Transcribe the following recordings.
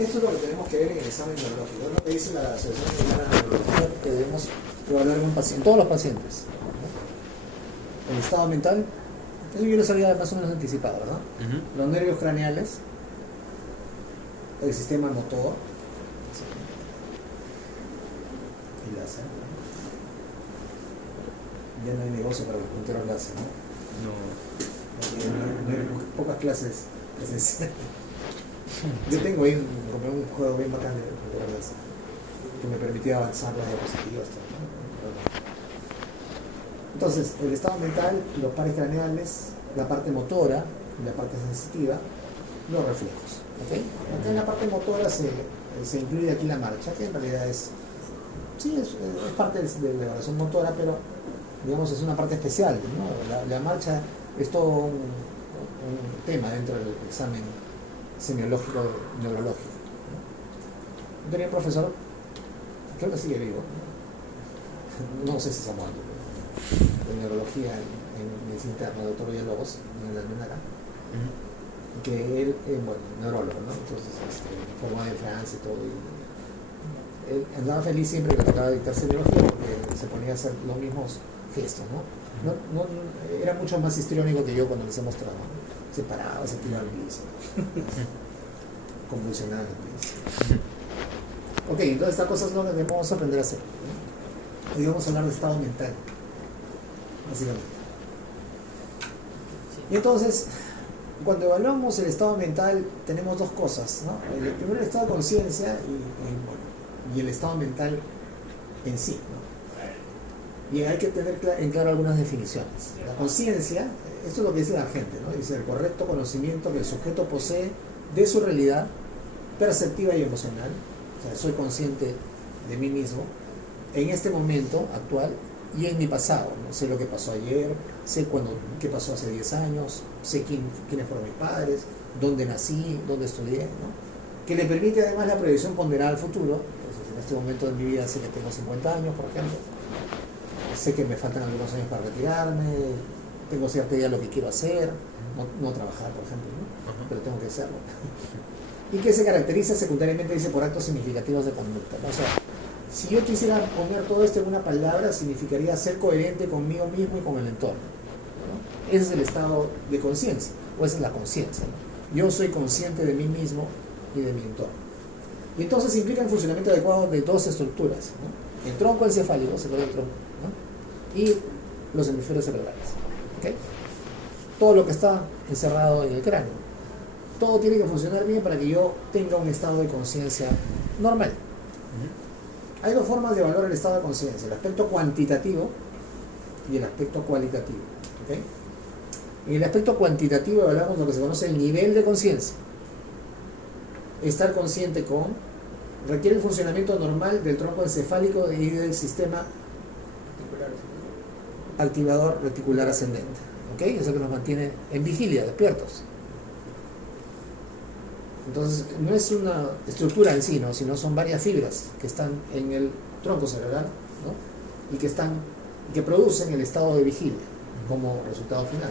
Esto es lo que tenemos que ver en el examen neurológico. Es lo que dice la Asociación Mexicana de Neurología que debemos evaluar en un paciente, en todos los pacientes, ¿no? El estado mental, eso yo lo sabía más o menos anticipado, ¿verdad? Los nervios craneales, el sistema motor, y láser. Ya no hay negocio para los punteros láser, ¿no? No hay pocas clases presenciales. Yo tengo ahí un juego bien bacán de punteros láser que me permitía avanzar las diapositivas, ¿no? Entonces, el estado mental, los pares craneales, la parte motora y la parte sensitiva, los reflejos. ¿Okay? Acá en la parte motora se incluye aquí la marcha, que en realidad es parte de la evaluación motora, pero digamos es una parte especial, ¿no? La marcha es todo un tema dentro del examen semiológico neurológico. Yo tenía un profesor, creo que sigue vivo, no sé si se ha muerto, de neurología en medicina interna, doctor Villalobos, en la Almenaga, que él, bueno, neurólogo, ¿no? Entonces, formado en Francia y todo, y él andaba feliz siempre que le tocaba dictar semiología porque se ponía a hacer los mismos gestos, ¿no? Era mucho más histriónico que yo cuando les he mostrado, ¿no? Se paraba, se tiraba al piso, convulsionaba el piso. Ok, entonces estas cosas no las debemos aprender a hacer, ¿no? Hoy vamos a hablar de estado mental, básicamente. Y entonces, cuando evaluamos el estado mental, tenemos dos cosas, ¿no? El primero, el estado de conciencia y el estado mental en sí, ¿no? Y hay que tener en claro algunas definiciones. La conciencia, esto es lo que dice la gente, ¿no? Dice el correcto conocimiento que el sujeto posee de su realidad perceptiva y emocional. O sea, soy consciente de mí mismo en este momento actual y en mi pasado, ¿no? Sé lo que pasó ayer, sé qué pasó hace 10 años, sé quiénes fueron mis padres, dónde nací, dónde estudié, ¿no? Que le permite además la previsión ponderada al futuro. Entonces, en este momento de mi vida sé que tengo 50 años, por ejemplo, sé que me faltan algunos años para retirarme, tengo cierta idea de lo que quiero hacer, no trabajar, por ejemplo, ¿no? Pero tengo que hacerlo. Y que se caracteriza secundariamente, dice, por actos significativos de conducta, ¿no? O sea, si yo quisiera poner todo esto en una palabra, significaría ser coherente conmigo mismo y con el entorno, ¿no? Ese es el estado de conciencia, o esa es la conciencia, ¿no? Yo soy consciente de mí mismo y de mi entorno. Y entonces implica el funcionamiento adecuado de dos estructuras, ¿no? El tronco encefálico, se llama el tronco, ¿no? Y los hemisferios cerebrales, ¿okay? Todo lo que está encerrado en el cráneo. Todo tiene que funcionar bien para que yo tenga un estado de conciencia normal. Hay dos formas de evaluar el estado de conciencia, el aspecto cuantitativo y el aspecto cualitativo. ¿Okay? En el aspecto cuantitativo evaluamos lo que se conoce el nivel de conciencia. Estar consciente requiere el funcionamiento normal del tronco encefálico y del sistema activador reticular ascendente. ¿Okay? Eso que nos mantiene en vigilia, despiertos. Entonces, no es una estructura en sí, ¿no? Sino son varias fibras que están en el tronco cerebral, ¿no? Y que producen el estado de vigilia como resultado final.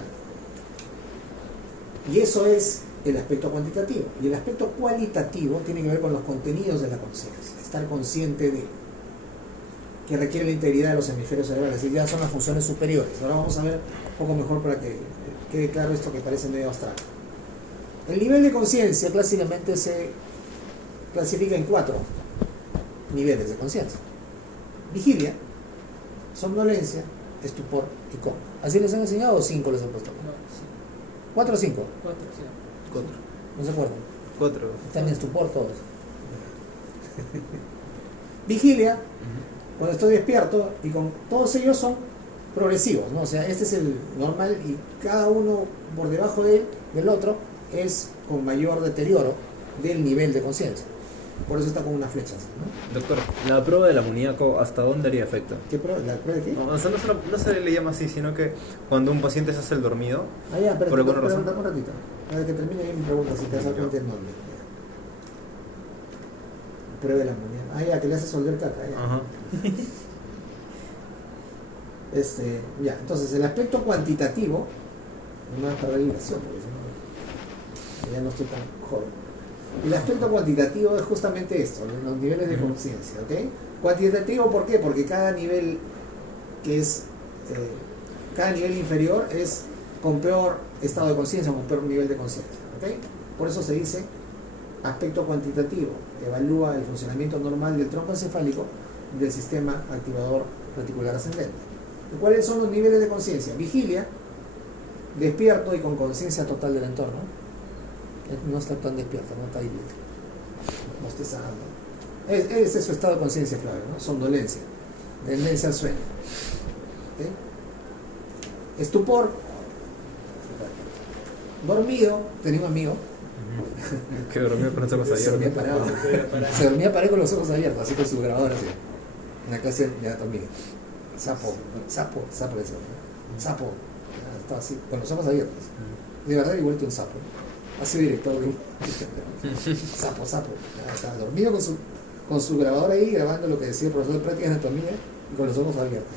Y eso es el aspecto cuantitativo. Y el aspecto cualitativo tiene que ver con los contenidos de la conciencia. Estar consciente de que requiere la integridad de los hemisferios cerebrales. Y ya son las funciones superiores. Ahora vamos a ver un poco mejor para que quede claro esto que parece medio abstracto. El nivel de conciencia clásicamente se clasifica en 4 niveles de conciencia: vigilia, somnolencia, estupor y coma. ¿Así les han enseñado o 5 les han puesto? 4 o 5. 4. ¿No se acuerdan? 4. Están en estupor todos. Vigilia, cuando estoy despierto, y con todos ellos son progresivos, ¿no? O sea, este es el normal y cada uno por debajo del otro es con mayor deterioro del nivel de conciencia. Por eso está con unas flechas, ¿no? Doctor, la prueba del amoníaco, ¿hasta dónde haría efecto? ¿Qué prueba? ¿La prueba de qué? No, o sea, no se le llama así, sino que cuando un paciente se hace el dormido, Ah, ya, pero por alguna razón. un ratito. A ver que termine ahí mi pregunta, si te das cuenta en dónde. Prueba de la amonía. Ah, ya, que le haces oler caca, ya. Ajá. Ya, entonces el aspecto cuantitativo, no me va a perder la ilación, porque si no, ya no estoy tan joven. El aspecto cuantitativo es justamente esto, los niveles de conciencia, ¿ok? Cuantitativo, ¿por qué? Porque cada nivel cada nivel inferior es con peor estado de conciencia, con peor nivel de conciencia, ¿ok? Por eso se dice aspecto cuantitativo, evalúa el funcionamiento normal del tronco encefálico del sistema activador reticular ascendente. ¿Cuáles son los niveles de conciencia? Vigilia, despierto y con conciencia total del entorno. No está tan despierto, no está ahí, no está sanando. Ese es su estado de conciencia, Flavio, ¿no? Somnolencia, tendencia al sueño. ¿Okay? Estupor, dormido, tenía un amigo que dormía con los ojos se dormía abiertos. parado, se dormía parado con los ojos abiertos, así con su grabadora así, en la clase de anatomía. Sapo, le decía, ¿no? Sapo, estaba así, con los ojos abiertos, de verdad igual que un sapo, ha sido director de un sapo, estaba dormido con su grabadora ahí, grabando lo que decía el profesor de práctica de anatomía y con los ojos abiertos.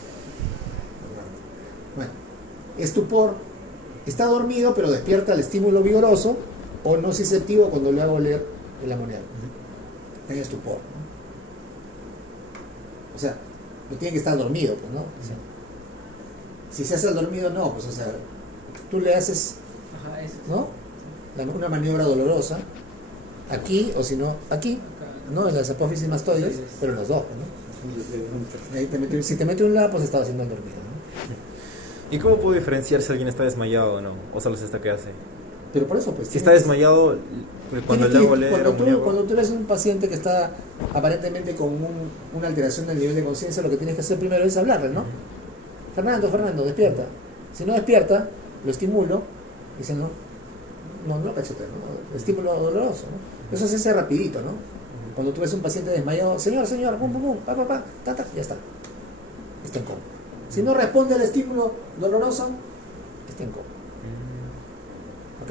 Bueno, estupor, está dormido pero despierta el estímulo vigoroso o no susceptivo cuando le hago leer el amoníaco. En estupor, ¿no? O sea, no tiene que estar dormido, pues, ¿no? O sea, si se hace el dormido, no, pues, o sea, tú le haces, ¿no? Una maniobra dolorosa, aquí, o si no, aquí, ¿no? En las apófisis mastoides, pero en los dos, ¿no? Ahí si te mete un lado, pues estaba haciendo el dormido, ¿no? ¿Y cómo puedo diferenciar si alguien está desmayado o no? ¿O solo se está que hace? Pero por eso, pues... Si está desmayado, cuando le hago leer cuando tú eres un paciente que está aparentemente con una alteración del nivel de conciencia, lo que tienes que hacer primero es hablarle, ¿no? Fernando, despierta. Si no despierta, lo estimulo, y dice, no lo cachetes, ¿no? Estímulo doloroso, ¿no? Eso se hace rapidito, ¿no? Cuando tú ves un paciente desmayado, señor, pum, pa, ya está. Está en coma. Si no responde al estímulo doloroso, está en coma. ¿Ok?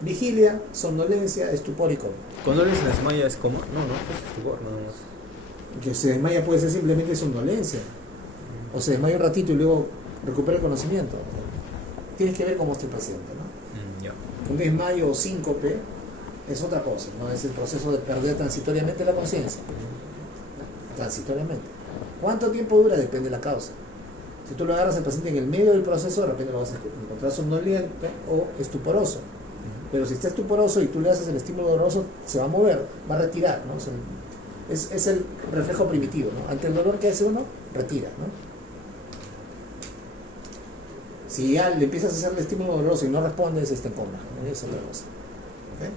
Vigilia, somnolencia, estupor y coma. Cuando alguien se desmaya es coma. No, es estupor, nada más. Que se desmaya puede ser simplemente somnolencia. O se desmaya un ratito y luego recupera el conocimiento. Tienes que ver cómo está el paciente, ¿no? Ya. Un desmayo o síncope es otra cosa, ¿no? Es el proceso de perder transitoriamente la conciencia. Transitoriamente. ¿Cuánto tiempo dura? Depende de la causa. Si tú lo agarras al paciente en el medio del proceso, de repente lo vas a encontrar somnoliente o estuporoso. Pero si está estuporoso y tú le haces el estímulo doloroso, se va a mover, va a retirar, ¿no? O sea, es el reflejo primitivo, ¿no? Ante el dolor que hace uno, retira, ¿no? Si ya le empiezas a hacer el estímulo doloroso y no respondes, está en coma, ¿no? Es otra cosa. ¿Okay?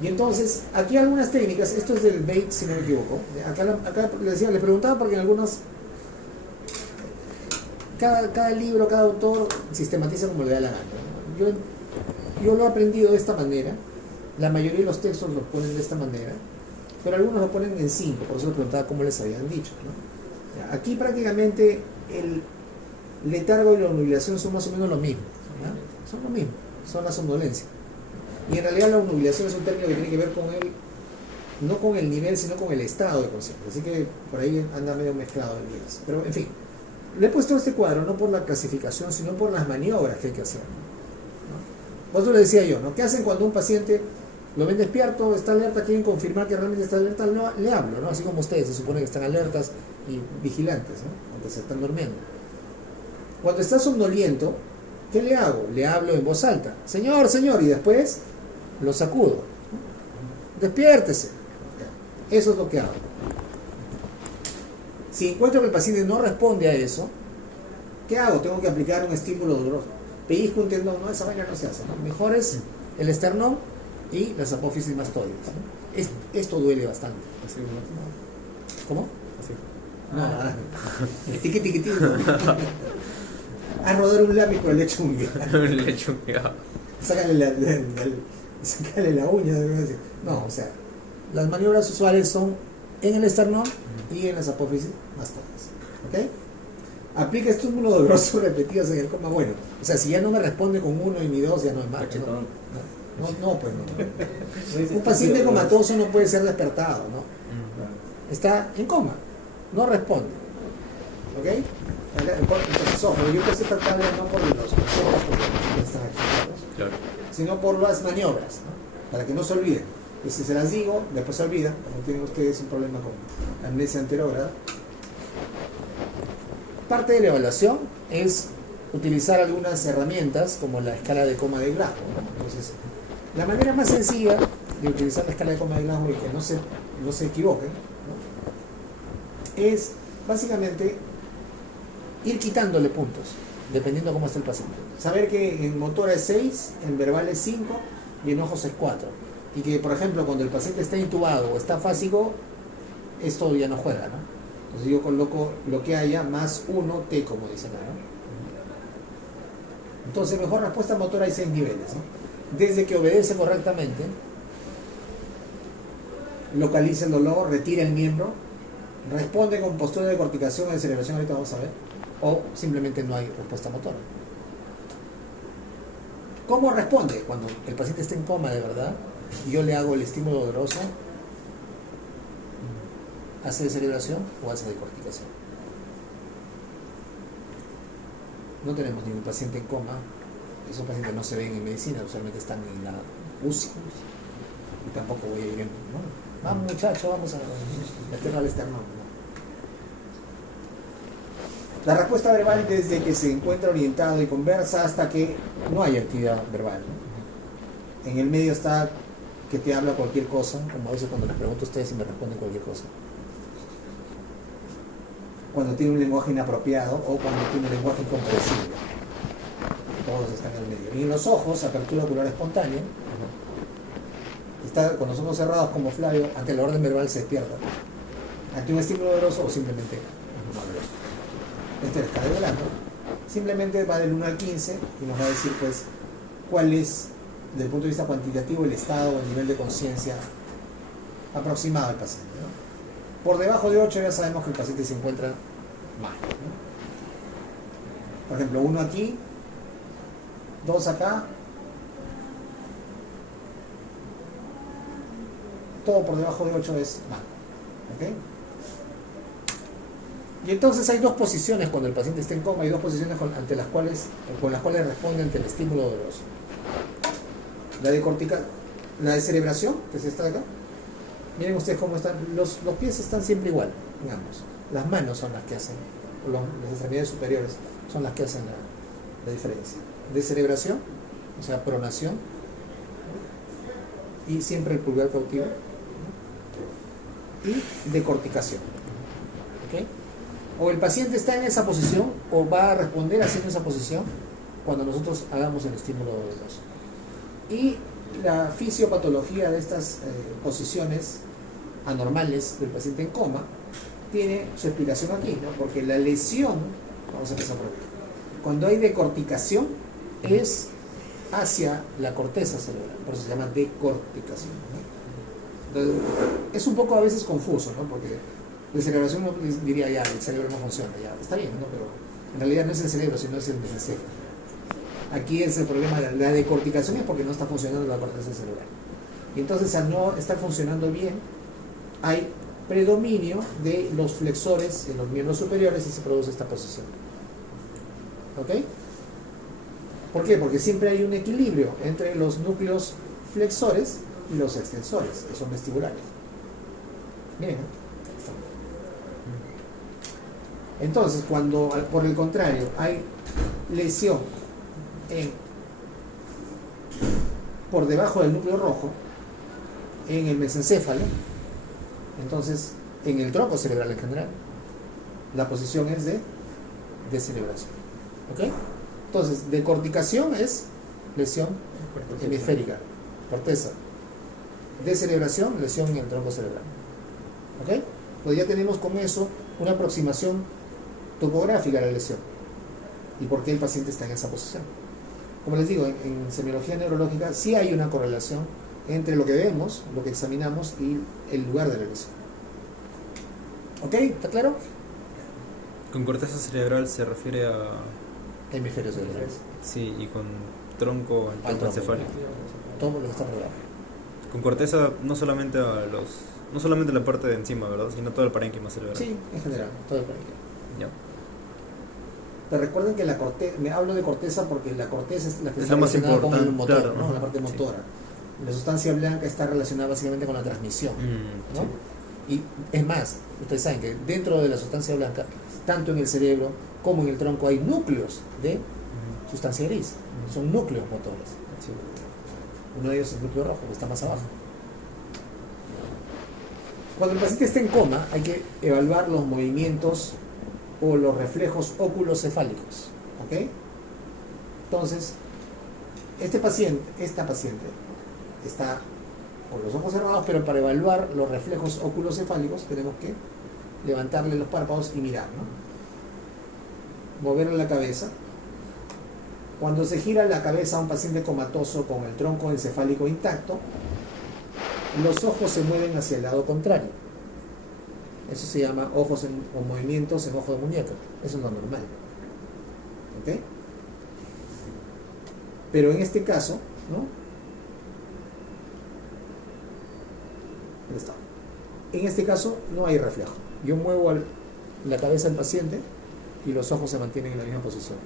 Y entonces, aquí hay algunas técnicas, esto es del Bates, si no me equivoco. Acá les preguntaba porque en algunos, cada libro, cada autor sistematiza como le da la gana, ¿no? Yo lo he aprendido de esta manera, la mayoría de los textos los ponen de esta manera, pero algunos lo ponen en 5, por eso les preguntaba cómo les habían dicho, ¿no? Aquí prácticamente el letargo y la obnubilación son más o menos lo mismo, ¿no? Son lo mismo, son la somnolencia. Y en realidad la obnubilación es un término que tiene que ver con no con el nivel, sino con el estado de conciencia. Así que por ahí anda medio mezclado el inglés. Pero en fin, le he puesto este cuadro no por la clasificación, sino por las maniobras que hay que hacer, ¿no? Por eso le decía yo, ¿no? ¿Qué hacen cuando un paciente lo ven despierto, está alerta, quieren confirmar que realmente está alerta? Le hablo, ¿no? Así como ustedes se supone que están alertas y vigilantes, ¿no? Aunque se están durmiendo. Cuando está somnoliento, ¿qué le hago? Le hablo en voz alta, señor, y después lo sacudo, ¿no? Despiértese. Eso es lo que hago. Si encuentro que el paciente no responde a eso, ¿qué hago? Tengo que aplicar un estímulo doloroso. Pellizco un tendón, no, esa vaina no se hace, ¿no? Mejor es el esternón y las apófisis mastoides, ¿no? Esto duele bastante. Así, ¿no? ¿Cómo? Así. No, tiqui. A rodar un lápiz por el lecho ungueado. Un lecho ungueado. Sácale la uña. No, o sea, las maniobras usuales son en el esternón y en las apófisis mastoides. ¿Ok? Aplica estímulo doloroso repetidos en el coma. Bueno, o sea, si ya no me responde con 1 y ni 2, ya no es marcha. No, pues no. Un paciente comatoso no puede ser despertado, ¿no? Está en coma, no responde. ¿Ok? Entonces, ojo, yo puse esta tabla no por los ojos, porque están aquí, claro. sino por las maniobras, ¿no? Para que no se olviden. Y si se las digo, después se olvidan, como tienen ustedes un problema con amnesia anterógrada. Parte de la evaluación es utilizar algunas herramientas como la escala de coma de Glasgow, ¿no? Entonces, la manera más sencilla de utilizar la escala de coma de Glasgow y que no se equivoquen, ¿no? Es básicamente ir quitándole puntos, dependiendo cómo está el paciente. Saber que en motora es 6, en verbal es 5 y en ojos es 4. Y que, por ejemplo, cuando el paciente está intubado o está fásico, esto ya no juega, ¿no? Entonces yo coloco lo que haya más 1 T, como dicen acá, ¿no? Entonces, mejor respuesta motora hay 6 niveles, ¿no? Desde que obedece correctamente, localiza el dolor, retira el miembro, responde con postura de corticación o de celebración, ahorita vamos a ver, o simplemente no hay respuesta motora. ¿Cómo responde? Cuando el paciente está en coma de verdad y yo le hago el estímulo doloroso, ¿hace de celebración o hace de corticación? No tenemos ningún paciente en coma. Esos pacientes no se ven en medicina, usualmente están en la UCI. Y tampoco voy a ir en, ¿no? Vamos muchachos, vamos a meterlo al externo. ¿No? La respuesta verbal desde que se encuentra orientado y conversa hasta que no hay actividad verbal, ¿no? En el medio está que te habla cualquier cosa, como a veces cuando les pregunto a ustedes si me responden cualquier cosa. Cuando tiene un lenguaje inapropiado o cuando tiene un lenguaje incomprensible. Todos están en el medio. Y en los ojos, apertura ocular espontánea. Está con los ojos cerrados como Flavio, ante la orden verbal se despierta. Ante un estímulo doloroso o simplemente no doloroso. Esta es la escala de Glasgow. Simplemente va del 1 al 15 y nos va a decir pues cuál es, desde el punto de vista cuantitativo, el estado o el nivel de conciencia aproximado del paciente, ¿no? Por debajo de 8 ya sabemos que el paciente se encuentra mal, ¿no? Por ejemplo, 1 aquí, 2 acá, todo por debajo de 8 es mal, ¿ok? Y entonces hay dos posiciones cuando el paciente está en coma y dos posiciones con las cuales responde ante el estímulo doloroso. La de celebración, que es esta de acá. Miren ustedes cómo están, los pies están siempre igual, digamos. Las manos son las que hacen, las extremidades superiores son las que hacen la diferencia. De celebración, o sea, pronación, y siempre el pulgar cautivo, y de corticación. ¿Okay? O el paciente está en esa posición o va a responder haciendo esa posición cuando nosotros hagamos el estímulo doloroso. Y la fisiopatología de estas posiciones anormales del paciente en coma tiene su explicación aquí, ¿no? Porque la lesión, vamos a empezar por aquí, cuando hay decorticación es hacia la corteza cerebral, por eso se llama decorticación, ¿no? Entonces, es un poco a veces confuso, ¿no? Porque de celebración uno diría ya, el cerebro no funciona, ya, está bien, ¿no? Pero en realidad no es el cerebro, sino es el mesencéfalo. Aquí es el problema de la decorticación, es porque no está funcionando la corteza cerebral. Y entonces al no estar funcionando bien, hay predominio de los flexores en los miembros superiores y se produce esta posición. ¿Ok? ¿Por qué? Porque siempre hay un equilibrio entre los núcleos flexores y los extensores, que son vestibulares. Miren, ¿no? Entonces, cuando por el contrario hay lesión por debajo del núcleo rojo, en el mesencéfalo, entonces en el tronco cerebral en general, la posición es de celebración. ¿Ok? Entonces, decorticación es lesión hemisférica, corteza. Descerebración, lesión en el tronco cerebral. ¿Ok? Pues ya tenemos con eso una aproximación topográfica a la lesión y por qué el paciente está en esa posición. Como les digo, en semiología neurológica sí hay una correlación entre lo que vemos, lo que examinamos y el lugar de la lesión. ¿Ok? ¿Está claro? Con corteza cerebral se refiere a... Hemisferio cerebral. Sí, y con tronco al tronco encefálico. Todo lo que está rodeado. Con corteza no solamente no solamente la parte de encima, ¿verdad? Sino todo el parénquima cerebral. Sí, en general, todo el parénquima. Ya. Pero recuerden que la corteza, me hablo de corteza porque la corteza es la que Es está lo más relacionada con el importante, motor, claro, ¿no? ¿no? La parte Sí. motora. La sustancia blanca está relacionada básicamente con la transmisión, ¿no? Y es más, ustedes saben que dentro de la sustancia blanca, tanto en el cerebro como en el tronco hay núcleos de sustancia gris. Son núcleos motores. Sí. Uno de ellos es el núcleo rojo, que está más abajo. Cuando el paciente está en coma, hay que evaluar los movimientos o los reflejos óculocefálicos. ¿Ok? Entonces, esta paciente está con los ojos cerrados, pero para evaluar los reflejos óculocefálicos tenemos que levantarle los párpados y mirar, ¿no? Moverle la cabeza. Cuando se gira la cabeza a un paciente comatoso con el tronco encefálico intacto, los ojos se mueven hacia el lado contrario. Eso se llama ojos o movimientos en ojo de muñeca. Eso es lo normal. ¿Ok? Pero en este caso, ¿no? ¿Dónde está? En este caso no hay reflejo. Yo muevo la cabeza del paciente y los ojos se mantienen en la misma posición.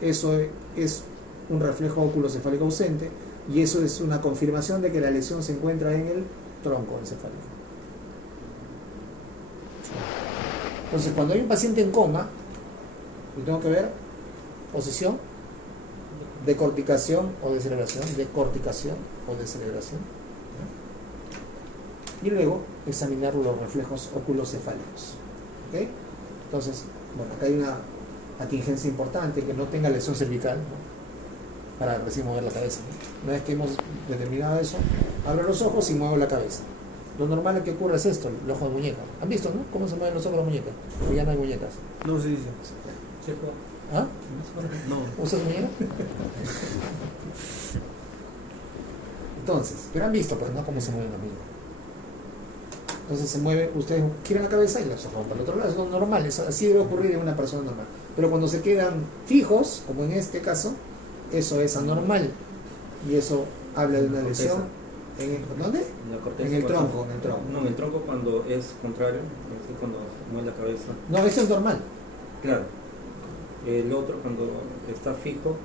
Eso es un reflejo oculocefálico ausente y eso es una confirmación de que la lesión se encuentra en el tronco encefálico. Entonces, cuando hay un paciente en coma, yo tengo que ver posición, decorticación o descerebración, decorticación o descerebración, ¿no? Y luego examinar los reflejos oculocefálicos. ¿Ok? Entonces, bueno, acá hay una atingencia importante, que no tenga lesión cervical, ¿no? Para recién mover la cabeza, ¿no? Una vez que hemos determinado eso, abro los ojos y muevo la cabeza. Lo normal que ocurre es esto, el ojo de muñeca. ¿Han visto, no? ¿Cómo se mueven los ojos de la muñeca? O ya no hay muñecas. No, sí, sí. ¿Cierto? ¿Ah? No. ¿Usas muñeca? Entonces, pero han visto, pero no cómo se mueven los muñecas. Entonces se mueve, ustedes giran la cabeza y los ojos para el otro lado. Es lo normal, eso, así debe ocurrir en una persona normal. Pero cuando se quedan fijos, como en este caso, eso es anormal. Y eso habla de una lesión. ¿Dónde? En la corteza. En el tronco, en el tronco. No, en el tronco cuando es contrario, es decir, cuando mueve la cabeza. No, eso es normal. Claro. El otro cuando está fijo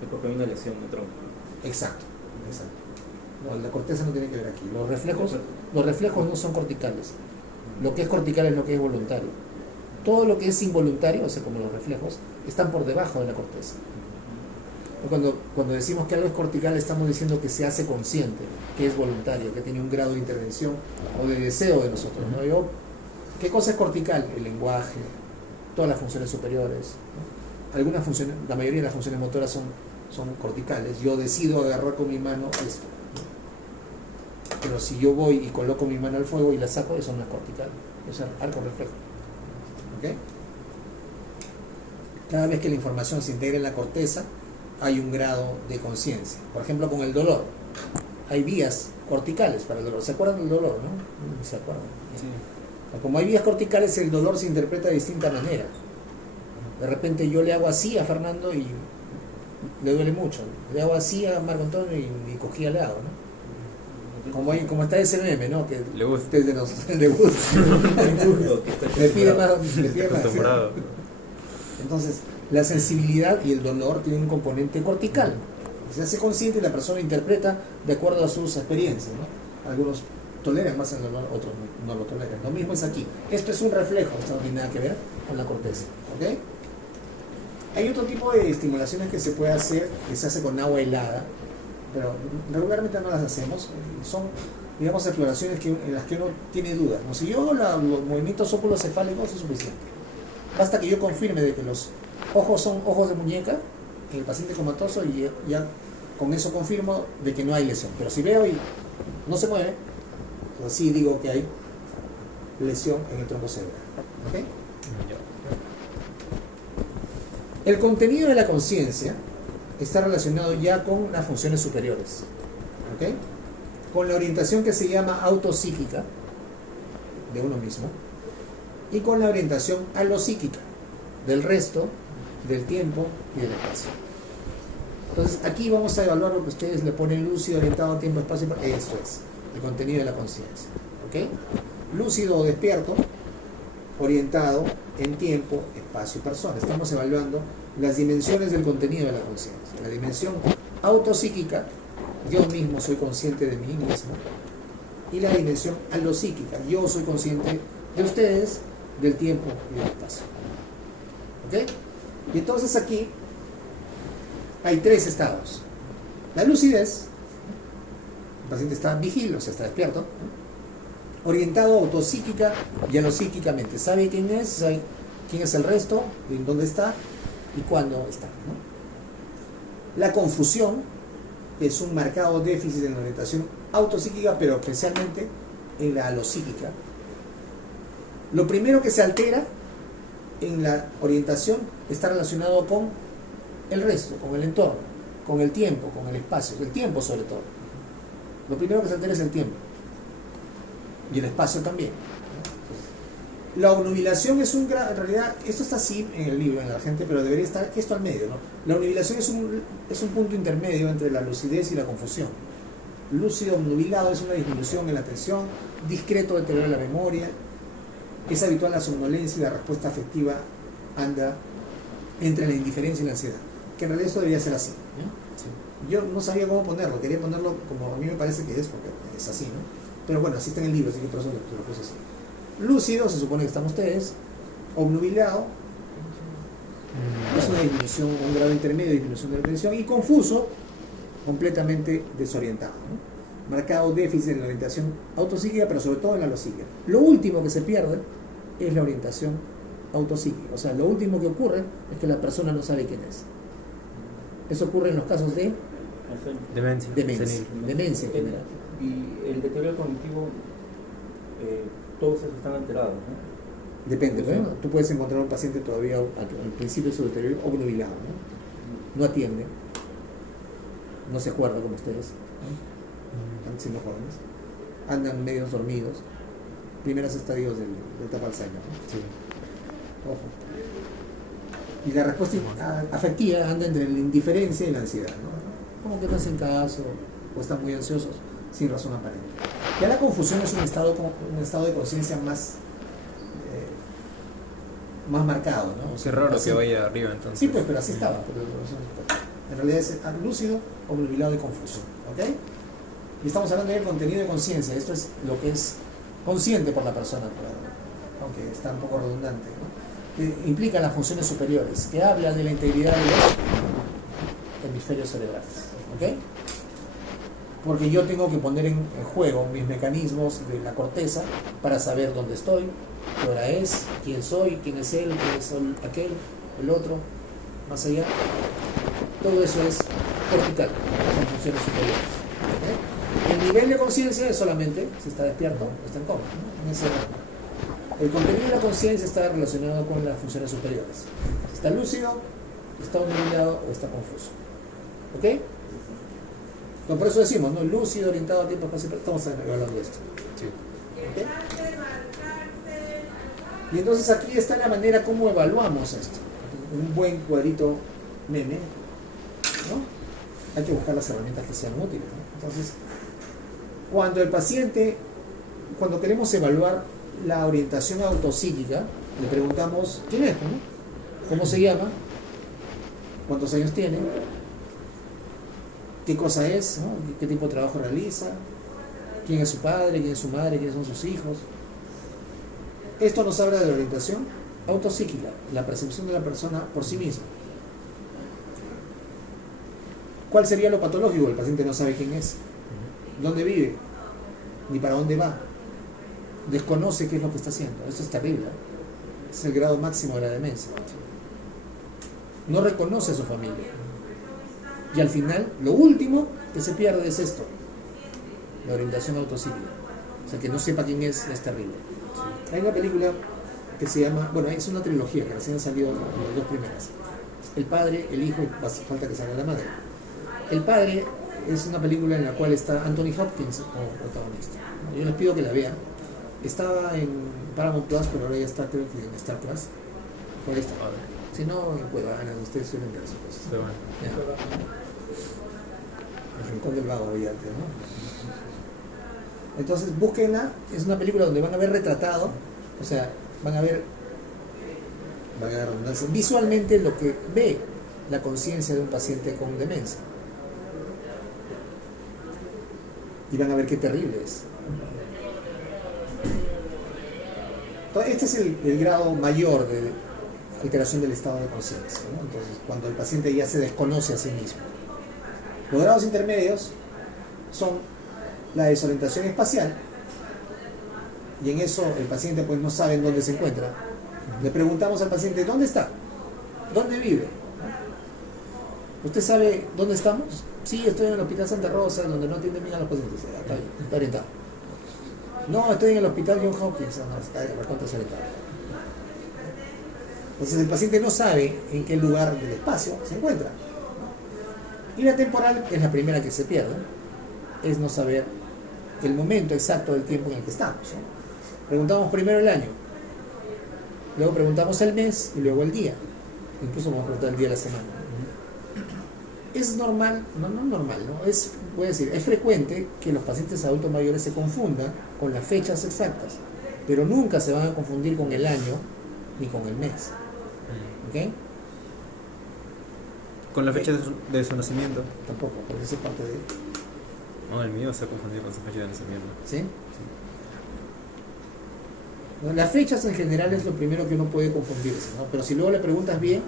es porque hay una lesión en el tronco. Exacto, exacto. No, la corteza no tiene que ver aquí. Los reflejos no son corticales. Lo que es cortical es lo que es voluntario. Todo lo que es involuntario, o sea, como los reflejos, están por debajo de la corteza. Cuando decimos que algo es cortical, estamos diciendo que se hace consciente, que es voluntario, que tiene un grado de intervención o de deseo de nosotros, ¿no? ¿Qué cosa es cortical? El lenguaje, todas las funciones superiores, ¿no? Algunas funciones, la mayoría de las funciones motoras son corticales. Yo decido agarrar con mi mano esto, ¿no? Pero si yo voy y coloco mi mano al fuego y la saco, eso no es cortical, eso es arco reflejo. ¿Ok? Cada vez que la información se integra en la corteza, hay un grado de conciencia. Por ejemplo, con el dolor, hay vías corticales para el dolor. ¿Se acuerdan del dolor, no? ¿Se acuerdan? Sí. Como hay vías corticales, el dolor se interpreta de distinta manera. De repente yo le hago así a Fernando y le duele mucho. Le hago así a Marco Antonio y ni cogía le hago, ¿no? Como está ese meme, ¿no? Que Le gusta. desde le gusta. Le pide más. Acostumbrado. Entonces, la sensibilidad y el dolor tienen un componente cortical. Se hace consciente y la persona interpreta de acuerdo a sus experiencias, ¿no? Algunos toleran más el dolor, otros no lo toleran. Lo mismo es aquí. Esto es un reflejo, esto no tiene nada que ver con la corteza. ¿Ok? Hay otro tipo de estimulaciones que se puede hacer, que se hace con agua helada, pero regularmente no las hacemos. Son, digamos, exploraciones en las que uno tiene dudas, ¿no? Si yo hago los movimientos óculocefálicos es suficiente. Basta que yo confirme de que los ojos son ojos de muñeca en el paciente comatoso y ya con eso confirmo de que no hay lesión. Pero si veo y no se mueve, pues sí digo que hay lesión en el tronco cerebral. ¿Okay? El contenido de la conciencia está relacionado ya con las funciones superiores. ¿Okay? Con la orientación que se llama autopsíquica de uno mismo y con la orientación alopsíquica del resto del tiempo y del espacio. Entonces aquí vamos a evaluar lo que ustedes le ponen lúcido, orientado a tiempo, espacio. Esto es el contenido de la conciencia. ¿Okay? Lúcido o despierto, orientado en tiempo, espacio y persona. Estamos evaluando las dimensiones del contenido de la conciencia. La dimensión autopsíquica, yo mismo soy consciente de mí mismo, y la dimensión alopsíquica, yo soy consciente de ustedes, del tiempo y del espacio. ¿Ok? Y entonces aquí hay tres estados. La lucidez, el paciente está vigil, o sea, está despierto, orientado autopsíquica y alopsíquicamente. Sabe quién es, sabe quién es el resto, en dónde está y cuándo está, ¿no? La confusión es un marcado déficit en la orientación autopsíquica, pero especialmente en la alopsíquica. Lo primero que se altera en la orientación está relacionado con el resto, con el entorno, con el tiempo, con el espacio, el tiempo sobre todo. Lo primero que se altera es el tiempo y el espacio también. La obnubilación es un gran, en realidad, esto está así en el libro, en la gente, pero debería estar esto al medio, ¿no? La obnubilación es un punto intermedio entre la lucidez y la confusión. Lúcido obnubilado es una disminución en la atención, discreto deterioro de la memoria, es habitual la somnolencia y la respuesta afectiva anda entre la indiferencia y la ansiedad. Que en realidad esto debería ser así, ¿no? Sí. Yo no sabía cómo ponerlo, quería ponerlo como a mí me parece que es, porque es así, ¿no? Pero bueno, así está en el libro, así que por eso lo puse así. Lúcido, se supone que están ustedes. Obnubilado es una disminución, un grado intermedio de disminución de la atención. Y confuso, completamente desorientado, ¿no? Marcado déficit en la orientación autopsíquica, pero sobre todo en la alopsíquica. Lo último que se pierde es la orientación autopsíquica. O sea, lo último que ocurre es que la persona no sabe quién es. Eso ocurre en los casos de Demencia. Demencia en general. Y el deterioro cognitivo, todos esos están alterados, ¿no? Depende, ¿no? Tú puedes encontrar un paciente todavía al principio de su deterioro obnubilado, ¿no? No atiende, no se acuerda como ustedes, ¿no? Antes siendo jóvenes, andan medio dormidos, primeros estadios de la etapa Alzheimer, ¿no? Sí. Ojo. Y la respuesta afectiva anda entre la indiferencia y la ansiedad, ¿no? Como que no hacen caso o están muy ansiosos sin razón aparente. Ya la confusión es un estado de conciencia más marcado, ¿no? O sea, raro que vaya arriba entonces. Sí, pues, pero así estaba. Pero en realidad es lúcido, obnubilado y confuso. ¿Ok? Y estamos hablando del contenido de conciencia. Esto es lo que es consciente por la persona, aunque está un poco redundante, ¿no? Que implica las funciones superiores, que habla de la integridad de los hemisferios cerebrales. ¿Ok? Porque yo tengo que poner en juego mis mecanismos de la corteza para saber dónde estoy, qué hora es, quién soy, quién es él, quién es aquel, el otro, más allá. Todo eso es cortical, son funciones superiores. ¿Okay? El nivel de conciencia es solamente si está despierto o está en coma, ¿no? En ese rango. El contenido de la conciencia está relacionado con las funciones superiores. Si está lúcido, está obnubilado o está confuso. ¿Ok? No, por eso decimos, ¿no? Lúcido, orientado a tiempo, espacio, estamos hablando de esto. Sí. ¿Okay? Y entonces aquí está la manera como evaluamos esto. Un buen cuadrito meme, ¿no? Hay que buscar las herramientas que sean útiles, ¿no? Entonces, cuando queremos evaluar la orientación autopsíquica, le preguntamos quién es, ¿no? ¿Cómo se llama? ¿Cuántos años tiene? ¿Qué cosa es? ¿No? ¿Qué tipo de trabajo realiza? ¿Quién es su padre? ¿Quién es su madre? ¿Quiénes son sus hijos? Esto nos habla de la orientación autopsíquica, la percepción de la persona por sí misma. ¿Cuál sería lo patológico? El paciente no sabe quién es, dónde vive, ni para dónde va. Desconoce qué es lo que está haciendo. Esto es terrible, ¿eh? Es el grado máximo de la demencia. No reconoce a su familia. Y al final, lo último que se pierde es esto, la orientación autopsíquica. O sea, que no sepa quién es terrible. Sí. Hay una película que se llama, bueno, es una trilogía que recién han salido las dos primeras. El padre, el hijo, y falta que salga la madre. El padre es una película en la cual está Anthony Hopkins como protagonista. Yo les pido que la vean. Estaba en Paramount Plus, pero ahora ya está, creo que en Star Plus. Por ahí está. Si no, en Cuevana, ustedes suelen ver sus cosas. Sí, bueno. El Rincón del Vago, obviamente, ¿no? Entonces, búsquenla. Es una película donde van a ver retratado, o sea, van a ver valga la redundancia, visualmente lo que ve la conciencia de un paciente con demencia. Y van a ver qué terrible es. Entonces, este es el grado mayor de alteración del estado de conciencia, ¿no? Entonces, cuando el paciente ya se desconoce a sí mismo. Los grados intermedios son la desorientación espacial, y en eso el paciente pues no sabe en dónde se encuentra. Le preguntamos al paciente, ¿dónde está? ¿Dónde vive? ¿Usted sabe dónde estamos? Sí, estoy en el Hospital Santa Rosa, donde no atienden bien a los pacientes. Está bien, está orientado. No, estoy en el Hospital John Hopkins. No, está desorientado. Entonces el paciente no sabe en qué lugar del espacio se encuentra. Y la temporal es la primera que se pierde. Es no saber el momento exacto del tiempo en el que estamos, ¿no? Preguntamos primero el año, luego preguntamos el mes y luego el día. Incluso vamos a preguntar el día de la semana. Es normal, no normal, ¿no? Voy a decir, es frecuente que los pacientes adultos mayores se confundan con las fechas exactas, pero nunca se van a confundir con el año ni con el mes. ¿Ok? ¿Con la fecha de su nacimiento? Tampoco, porque eso es parte de... No, el mío se ha confundido con su fecha de nacimiento. ¿Sí? Bueno, las fechas en general es lo primero que uno puede confundirse, ¿no? Pero si luego le preguntas bien,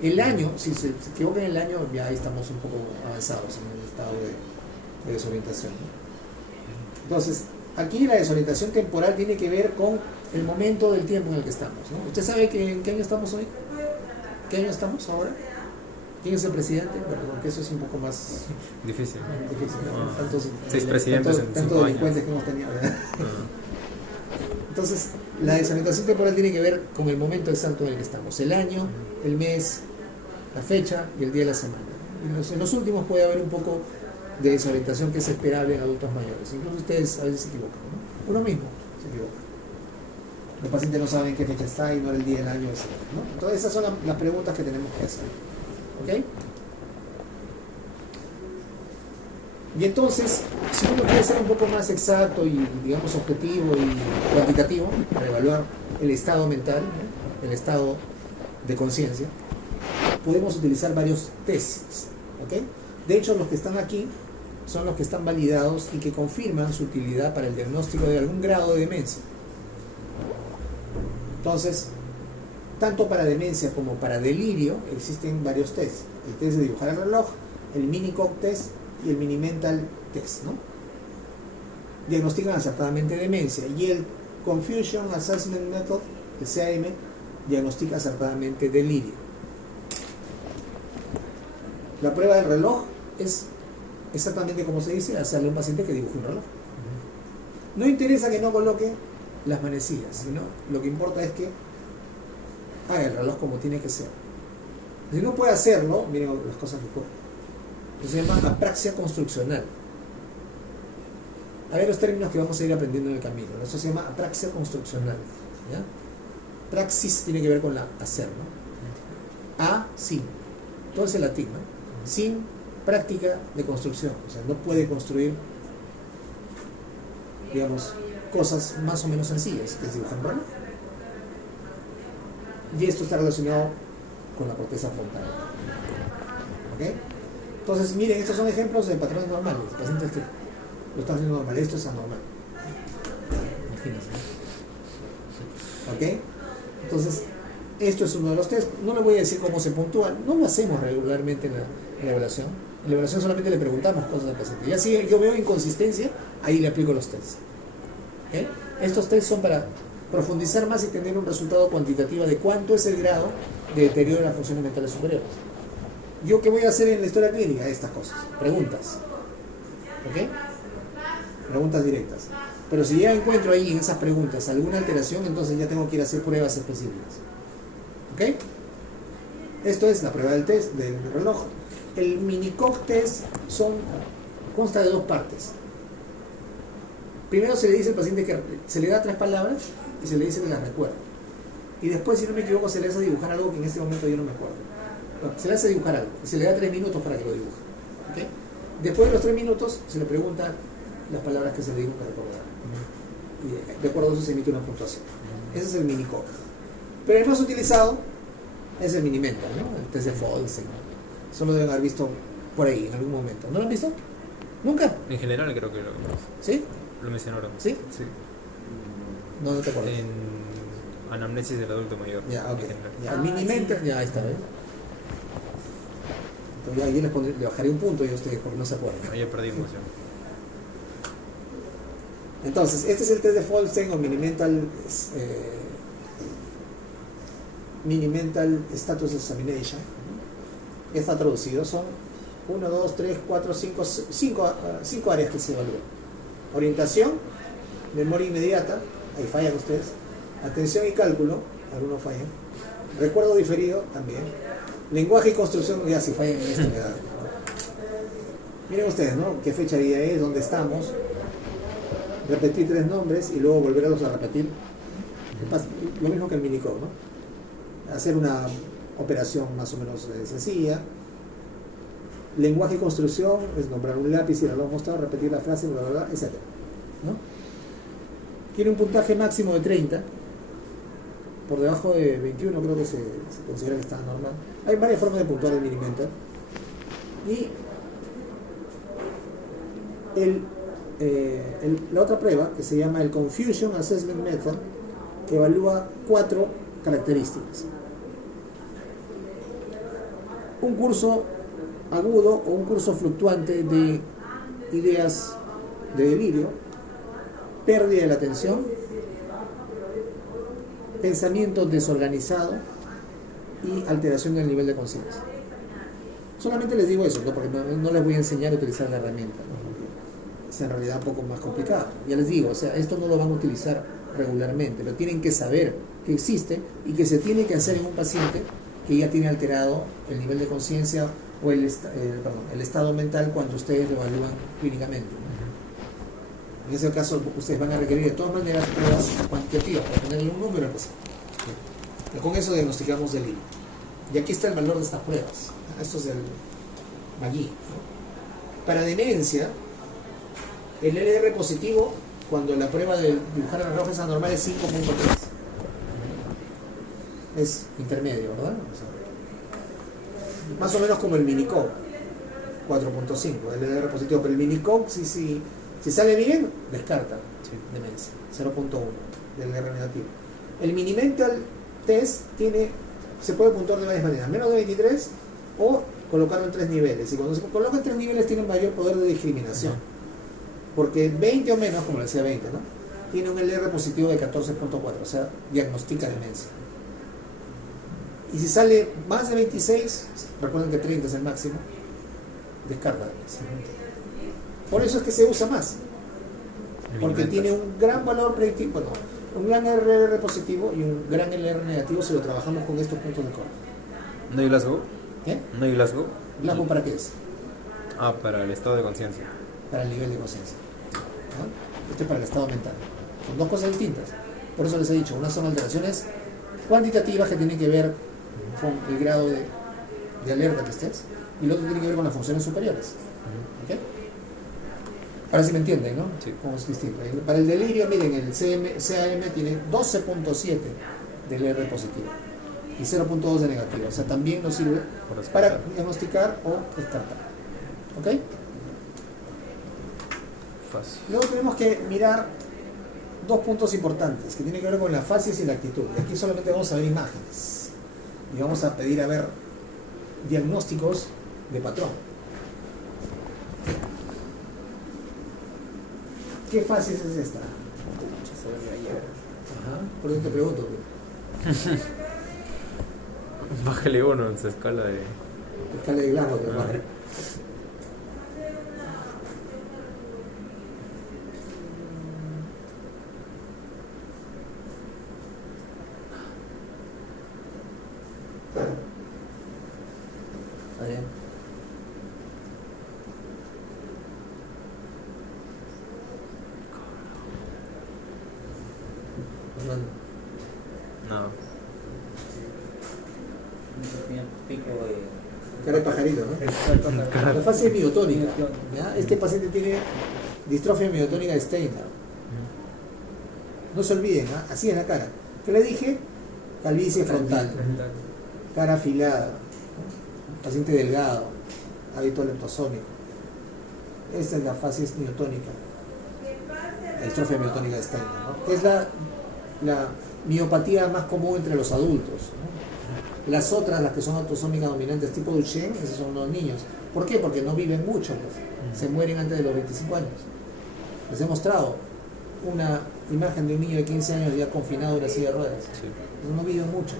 el año, si se equivoca en el año, ya ahí estamos un poco avanzados en el estado de desorientación, ¿no? Entonces, aquí la desorientación temporal tiene que ver con el momento del tiempo en el que estamos, ¿no? ¿Usted sabe en qué año estamos hoy? ¿Qué año estamos ahora? ¿Quién es el presidente? Bueno, porque eso es un poco más difícil. difícil, ¿no? Tantos, 6 presidentes en 5 años. delincuentes que hemos tenido, ¿verdad? Entonces, la desorientación temporal tiene que ver con el momento exacto en el que estamos. El año, el mes, la fecha y el día de la semana. Y en los últimos puede haber un poco de desorientación que es esperable en adultos mayores. Incluso ustedes a veces se equivocan, ¿no? Uno mismo se equivoca. Los pacientes no saben qué fecha está y no el día del año, etc., ¿no? Entonces esas son las preguntas que tenemos que hacer. ¿Ok? Y entonces, si uno quiere ser un poco más exacto y, digamos, objetivo y cuantitativo para evaluar el estado mental, ¿no? El estado de conciencia, podemos utilizar varios tests. ¿Ok? De hecho, los que están aquí son los que están validados y que confirman su utilidad para el diagnóstico de algún grado de demencia. Entonces, tanto para demencia como para delirio existen varios tests. El test de dibujar el reloj, el mini-COG test y el mini-mental test, ¿no? Diagnostican acertadamente demencia. Y el Confusion Assessment Method, el CAM, diagnostica acertadamente delirio. La prueba del reloj es exactamente como se dice, hacerle a un paciente que dibuje un reloj. No interesa que no coloque las manecillas, sino lo que importa es que haga el reloj como tiene que ser. Si no puede hacerlo, miren las cosas que ocurren. Eso se llama apraxia construccional. A ver los términos que vamos a ir aprendiendo en el camino. Eso se llama apraxia construccional, ¿ya? Praxis tiene que ver con la hacer, ¿no? Sin. Todo es el latín, ¿no? Sin práctica de construcción. O sea, no puede construir, digamos, cosas más o menos sencillas, que es dibujar un reloj. Y esto está relacionado con la corteza frontal. ¿Ok? Entonces, miren, estos son ejemplos de patrones normales, pacientes que lo están haciendo normal. Esto es anormal. Imagínense. ¿Ok? Entonces, esto es uno de los test. No le voy a decir cómo se puntúa, no lo hacemos regularmente en la evaluación. En la evaluación solamente le preguntamos cosas al paciente. Y así yo veo inconsistencia, ahí le aplico los tests. ¿Okay? Estos tests son para profundizar más y tener un resultado cuantitativo de cuánto es el grado de deterioro de las funciones mentales superiores. ¿Yo qué voy a hacer en la historia clínica? Estas cosas. Preguntas. ¿Ok? Preguntas directas. Pero si ya encuentro ahí en esas preguntas alguna alteración, entonces ya tengo que ir a hacer pruebas específicas. ¿Ok? Esto es la prueba del test del reloj. El mini-COG test consta de dos partes. Primero se le dice al paciente que se le da 3 palabras y se le dice que las recuerda. Y después, si no me equivoco, se le hace dibujar algo que en este momento yo no me acuerdo. Bueno, se le hace dibujar algo y se le da 3 minutos para que lo dibuje. ¿Okay? Después de los 3 minutos se le pregunta las palabras que se le dijo que recordara. Y de acuerdo a eso se emite una puntuación. Ese es el mini-COG. Pero el más utilizado es el Mini-Mental, ¿no? El test de Folsen. Eso lo deben haber visto por ahí en algún momento. ¿No lo han visto? ¿Nunca? En general creo que ¿Sí? lo mencionaron. ¿Sí? Sí. No, no te acuerdas. En Anamnesis del adulto mayor. Ya, ok. En general. Ya, el Mini-Mental, ya ahí está, ¿ves? Entonces ahí le bajaré un punto y a ustedes porque no se acuerdan. Ahí ya perdimos ya. Entonces, este es el test de Folsen o Mini-Mental Status Examination. Ya está traducido. Son 1, 2, 3, 4, 5 áreas que se evalúan. Orientación, memoria inmediata, ahí fallan ustedes. Atención y cálculo, algunos fallan. Recuerdo diferido, también. Lenguaje y construcción, ya si fallan en esto me da. Miren ustedes, ¿no? ¿Qué fecha día es? ¿Dónde estamos? Repetir 3 nombres y luego volverlos a repetir. Lo mismo que el Minicode, ¿no? Hacer una operación más o menos sencilla. Lenguaje y construcción es nombrar un lápiz y lo hemos mostrado, repetir la frase, bla, bla, bla, etc. ¿No? Tiene un puntaje máximo de 30. Por debajo de 21 creo que se considera que está normal. Hay varias formas de puntuar el Mini-Mental. Y la otra prueba, que se llama el Confusion Assessment Method, que evalúa 4 características. Un curso agudo o un curso fluctuante de ideas de delirio, pérdida de la atención, pensamiento desorganizado y alteración del nivel de conciencia. Solamente les digo eso, ¿no? Porque no les voy a enseñar a utilizar la herramienta, ¿no? Es en realidad un poco más complicado. Ya les digo, o sea, esto no lo van a utilizar regularmente, lo tienen que saber que existe y que se tiene que hacer en un paciente que ya tiene alterado el nivel de conciencia o el estado mental cuando ustedes lo evalúan clínicamente, ¿no? En ese caso, ustedes van a requerir de todas maneras pruebas cuantitativas para ponerle un número al paciente. Con eso diagnosticamos delirio. Y aquí está el valor de estas pruebas. Esto es el MAGI, ¿no? Para demencia, el LR positivo, cuando la prueba de dibujar el reloj es anormal, es 5.3. Es intermedio, ¿verdad? Más o menos como el Minicode, 4.5, el LR positivo. Pero el Minicode, si sale bien, descarta demencia, 0.1 del LR negativo. El Mini-Mental Test se puede puntuar de varias maneras, menos de 23 o colocarlo en 3 niveles. Y cuando se coloca en 3 niveles tiene un mayor poder de discriminación. Porque 20 o menos, como le decía 20, ¿no? Tiene un LR positivo de 14.4, o sea, diagnostica demencia. Y si sale más de 26, recuerden que 30 es el máximo, descarta demencia. Por eso es que se usa más. Porque tiene un gran valor predictivo, bueno, un gran RR positivo y un gran LR negativo si lo trabajamos con estos puntos de corte. ¿No hay Glasgow? ¿Qué? ¿No hay Glasgow? ¿Glasgow para qué es? Ah, para el estado de conciencia. Para el nivel de conciencia, ¿no? Este es para el estado mental. Son dos cosas distintas. Por eso les he dicho, unas son alteraciones cuantitativas que tienen que ver con el grado de alerta que estés, y el otro tiene que ver con las funciones superiores. ¿Okay? Ahora sí me entienden, ¿no? Sí. Cómo es distinto. Para el delirio, miren, el CAM tiene 12.7 del R positivo y 0.2 de negativo. O sea, también nos sirve para diagnosticar o descartar. ¿Ok? Fácil. Luego tenemos que mirar 2 puntos importantes que tienen que ver con la facies y la actitud. Y aquí solamente vamos a ver imágenes y vamos a pedir a ver diagnósticos de patrón. ¿Qué facies es esta? Ajá, por eso te pregunto. Bájale 1 en su escala de... Escala de Glasgow, ¿no? Está bien. Fernando. No. Pico Cara de pajarito, ¿no? La fase miotónica. ¿Ya? Este paciente tiene distrofia miotónica de Steiner. No se olviden, ¿eh? Así es la cara. ¿Qué le dije? calvicie frontal, cara afilada, ¿no? Paciente delgado, hábito leptosómico. Esta es la facies miotónica, la distrofia miotónica de Steiner, ¿no? Es la miopatía más común entre los adultos, ¿no? Las otras, las que son autosómicas dominantes tipo Duchenne, esos son los niños. ¿Por qué? Porque no viven mucho, pues. Se mueren antes de los 25 años. Les he mostrado una imagen de un niño de 15 años ya confinado en una silla de ruedas. Sí. No viven mucho.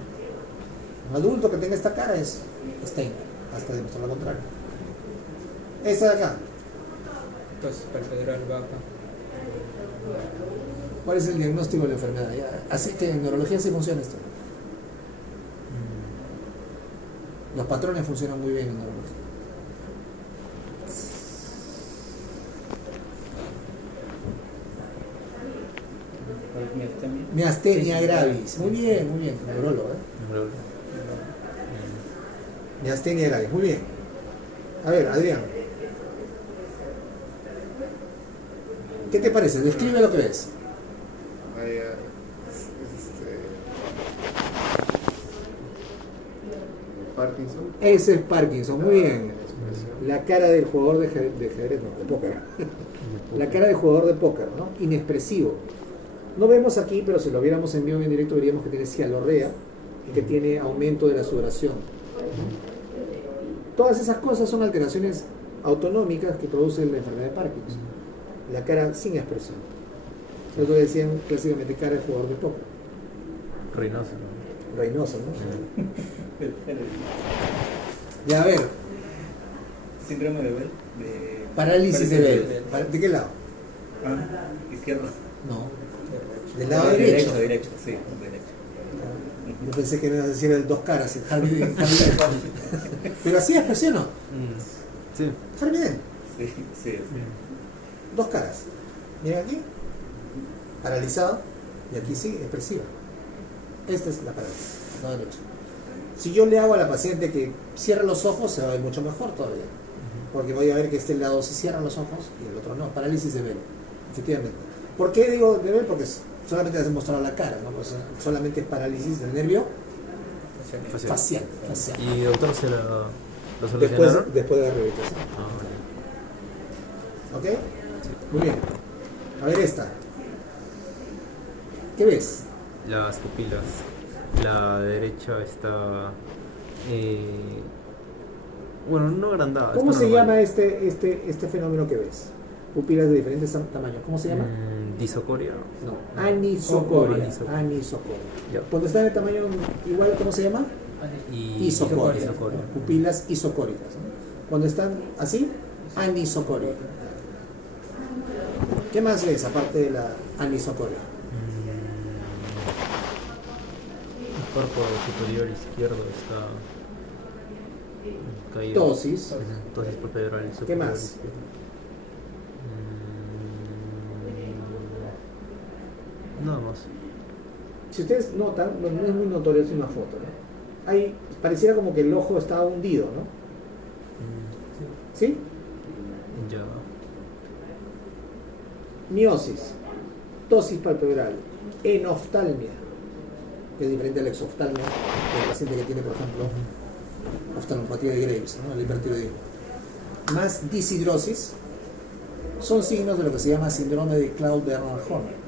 Un adulto que tenga esta cara es Steiner, hasta demostrar lo contrario. Esta de acá, Entonces, palpebral baja. ¿cuál es el diagnóstico de la enfermedad? Ya, así que en neurología sí funciona esto. Los patrones funcionan muy bien en neurología. Miastenia gravis. Muy bien, neurólogo, Miastenia gravis, muy bien. A ver, Adrián. ¿Qué te parece? Describe lo que ves. Vaya, Parkinson. Ese es Parkinson, muy bien. La cara del jugador de ajedrez, no, de póker. La cara del jugador de póker, ¿no? Inexpresivo. No vemos aquí, pero si lo viéramos en vivo en directo veríamos que tiene cialorrea y que tiene aumento de la sudoración. Todas esas cosas son alteraciones autonómicas que producen la enfermedad de Parkinson. La cara sin expresión. Eso decían clásicamente cara de jugador de póker. Reynoso. Reynoso, ¿no? Ya, a ver, Síndrome de Bell. parálisis de Bell. ¿De qué lado? Izquierdo. No, del lado derecho. Derecho, sí, derecho. Yo pensé que me ibas a decir el dos caras, el Harvey Dent. Pero así expresión, ¿no? Sí. Harvey Dent, Sí. dos caras. Miren aquí, paralizado, y aquí sí, expresiva. Esta es la parálisis, lado derecho. Si yo le hago a la paciente que cierre los ojos, se va a ver mucho mejor todavía. Porque voy a ver que este lado se cierra los ojos y el otro no. Parálisis de Bell, efectivamente. ¿Por qué digo de Bell? Porque solamente les he mostrado la cara, ¿no? Pues solamente es parálisis del nervio facial. ¿Y doctor se lo solucionaron? Después de la rehabilitación. Ah, ¿Ok? Muy bien. A ver esta. ¿Qué ves? las pupilas. La derecha está... bueno, no agrandada. ¿Cómo está se normal. llama este fenómeno que ves? Pupilas de diferentes tamaños. ¿Cómo se llama? Disocoria. No, anisocoria. Anisocoria. Anisocoria. Ya. Cuando está de tamaño igual, ¿cómo se llama? Isocoria. Isocoria. Pupilas isocóricas, ¿no? Cuando están así, anisocoria. ¿Qué más ves aparte de la anisocoria? El cuerpo superior izquierdo está caído. Tosis. Tosis palpebral ¿Qué superior más? izquierdo. Nada más. Si ustedes notan, no es muy notorio, es una foto, ¿no? Ahí pareciera como que el ojo está hundido, ¿no? ¿Sí? Ya. Miosis, tosis palpebral, enoftalmia, que es diferente a la exoftalmia, que el paciente que tiene, por ejemplo, oftalmopatía de Graves, ¿no? El hipertiroidismo. Más disidrosis, son signos de lo que se llama síndrome de Claude-Bernard Horner.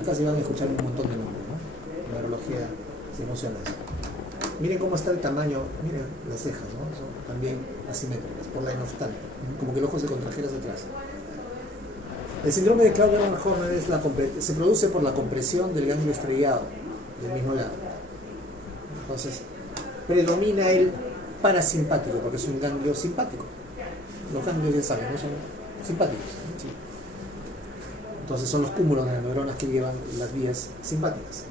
Acá se van a escuchar un montón de nombres, ¿no? La neurología se emociona eso. Miren cómo está el tamaño, miren las cejas, ¿no? Son también asimétricas por la enoftalmia, como que el ojo se contrajera hacia atrás. El síndrome de Claude-Bernard Horner se produce por la compresión del ganglio estriado del mismo lado. Entonces, predomina el parasimpático, porque es un ganglio simpático. Los ganglios, ya saben, ¿no? Son simpáticos, ¿no? Sí. Entonces son los cúmulos de las neuronas que llevan las vías simpáticas.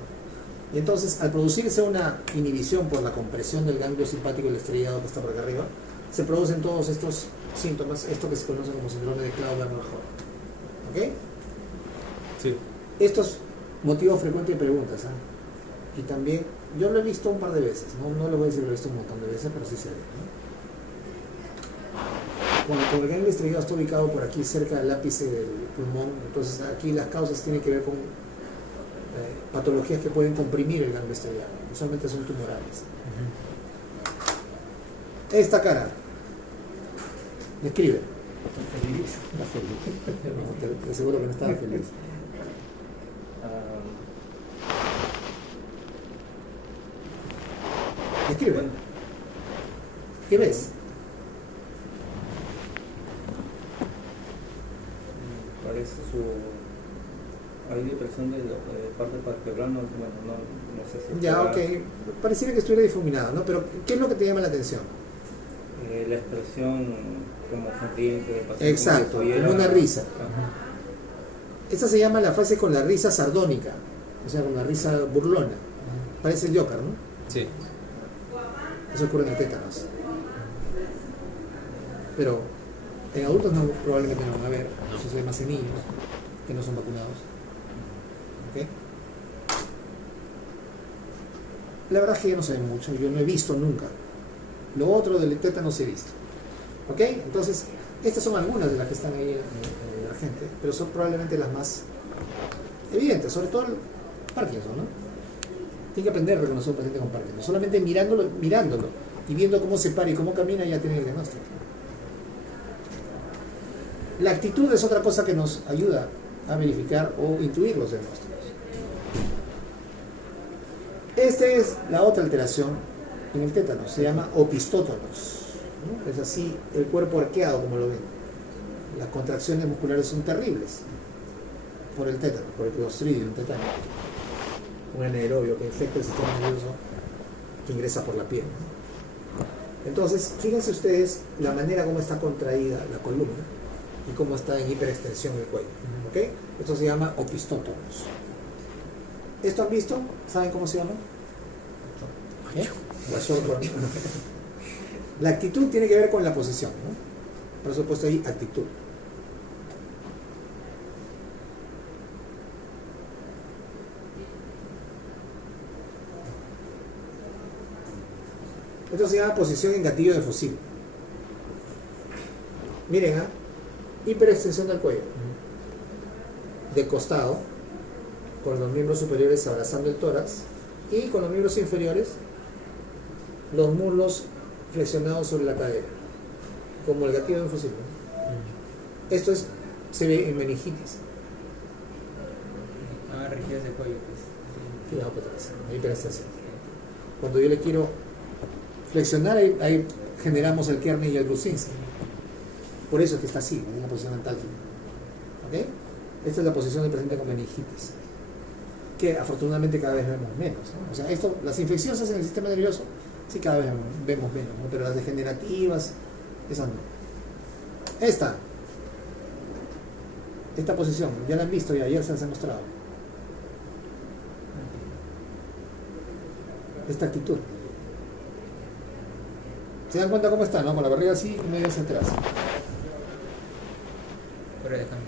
Y entonces, al producirse una inhibición por la compresión del ganglio simpático y el estriado que está por acá arriba, se producen todos estos síntomas, esto que se conoce como síndrome de Claude-Bernard Horner. ¿Ok? Sí. Esto es motivo frecuente de preguntas, ¿eh? Y también, yo lo he visto un par de veces, no les voy a decir que lo he visto un montón de veces, pero sí se ve, ¿no? Cuando el ganglio estriado está ubicado por aquí cerca del ápice del pulmón, entonces aquí las causas tienen que ver con patologías que pueden comprimir el ganglio esteroidal. Usualmente son tumorales. Esta cara. Describe. Feliz. Está feliz. No, te aseguro que no estaba feliz. Describe. Bueno, ¿Qué ves? parece hay depresión de la parte vertebral, bueno, no sé si Ya, será, ok. Pareciera que estuviera difuminado, ¿no? Pero ¿qué es lo que te llama la atención? la expresión como sonriente del paciente. Exacto, si como una risa. Ajá. Esta se llama la fase con la risa sardónica, o sea, con la risa burlona. Parece el Joker, ¿no? Sí. Eso ocurre en el tétanos. Pero en adultos no, probablemente no van a ver. Eso se ve más en niños que no son vacunados. ¿Ok? La verdad es que yo no sé mucho, yo no he visto nunca. Lo otro del tétanos he visto. ¿Ok? Entonces, estas son algunas de las que están ahí en la gente, pero son probablemente las más evidentes, sobre todo el Parkinson, ¿no? Tiene que aprender a reconocer un paciente con Parkinson. Solamente mirándolo y viendo cómo se para y cómo camina ya tiene el diagnóstico. La actitud es otra cosa que nos ayuda a verificar o intuir los diagnósticos. Esta es la otra alteración en el tétano, se llama opistótonos, ¿no? Es así el cuerpo arqueado como lo ven. Las contracciones musculares son terribles por el tétano, por el clostridium tétano, un anaerobio que infecta el sistema nervioso que ingresa por la piel. Entonces, fíjense ustedes la manera como está contraída la columna y cómo está en hiperextensión el cuello. ¿Ok? Esto se llama opistótonos. ¿Esto han visto? ¿Saben cómo se llama? ¿Eh? La actitud tiene que ver con la posición, ¿no? Por eso he puesto ahí actitud. Esto se llama posición en gatillo de fusil. Miren, hiperextensión del cuello. De costado, con los miembros superiores abrazando el tórax, y con los miembros inferiores, los muslos flexionados sobre la cadera, como el gatillo de un fusil, ¿no? Esto se ve en meningitis. Rigidez de cuello, pues. Cuidado para atrás, hiperextensión. Cuando yo le quiero flexionar, ahí generamos el Kearney y el Brusinski. Por eso es que está así, en una posición antálgica. ¿Ok? Esta es la posición del paciente con meningitis, que afortunadamente cada vez vemos menos, ¿no? O sea, las infecciosas en el sistema nervioso, sí, cada vez vemos menos, ¿no? Pero las degenerativas, esas no. Esta posición, ya la han visto y ayer se las he mostrado. Esta actitud. ¿Se dan cuenta cómo está, no? Con la barriga así y medio hacia atrás. Fuera de cambio.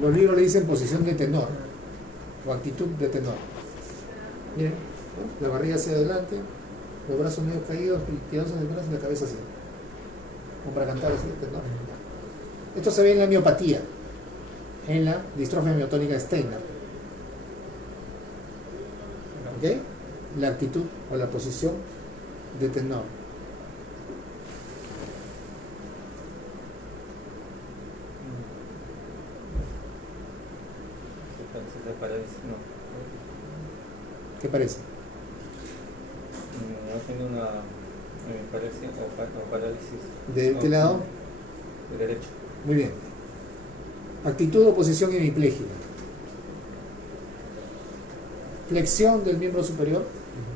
Los libros le dicen posición de tenor o actitud de tenor. Miren, ¿no? La barriga hacia adelante, los brazos medio caídos, tirados hacia atrás y la cabeza así. Como para cantar así, tenor. Esto se ve en la miopatía, en la distrofia miotónica de Steiner. ¿Ok? La actitud o la posición de tenor. Parálisis, no. ¿Qué parece? No tengo una parálisis o parálisis. ¿De qué lado? De derecho. Muy bien. Actitud o posición hemipléjica. Flexión del miembro superior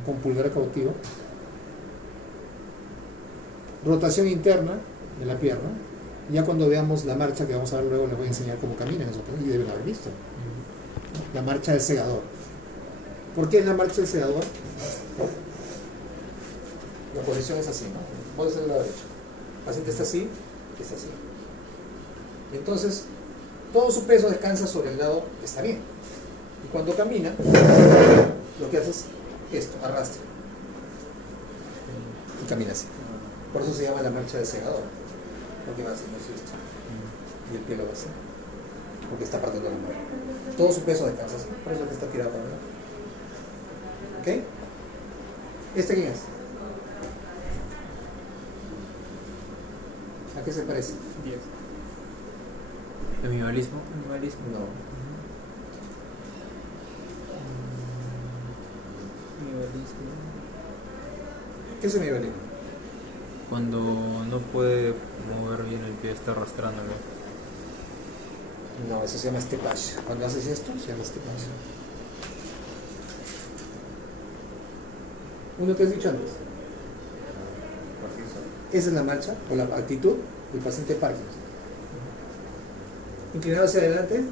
con pulgar cautivo. Rotación interna de la pierna. Ya cuando veamos la marcha, que vamos a ver luego, les voy a enseñar cómo caminan esos y deben haber visto. La marcha del segador. ¿Por qué es la marcha del segador? La posición es así, ¿no? Puede ser de la derecha. El paciente está así, está así. Entonces, todo su peso descansa sobre el lado que está bien. Y cuando camina, lo que hace es esto, arrastra. Y camina así. Por eso se llama la marcha del segador. Porque va haciendo esto. Y el pie lo va a hacer. porque está partiendo la mano. Todo su peso descansa así, por eso es que está tirado para adelante. ¿Ok? ¿Este quién es? ¿A qué se parece? 10. El minimalismo. Minimalismo. No. Minimalismo. ¿Qué es el minimalismo? Cuando no puede mover bien el pie, está arrastrándolo. No, eso se llama steppage. Cuando haces esto, se llama steppage. Uno que has dicho antes. Parkinson. Esa es la marcha o la actitud del paciente Parkinson. Inclinado hacia adelante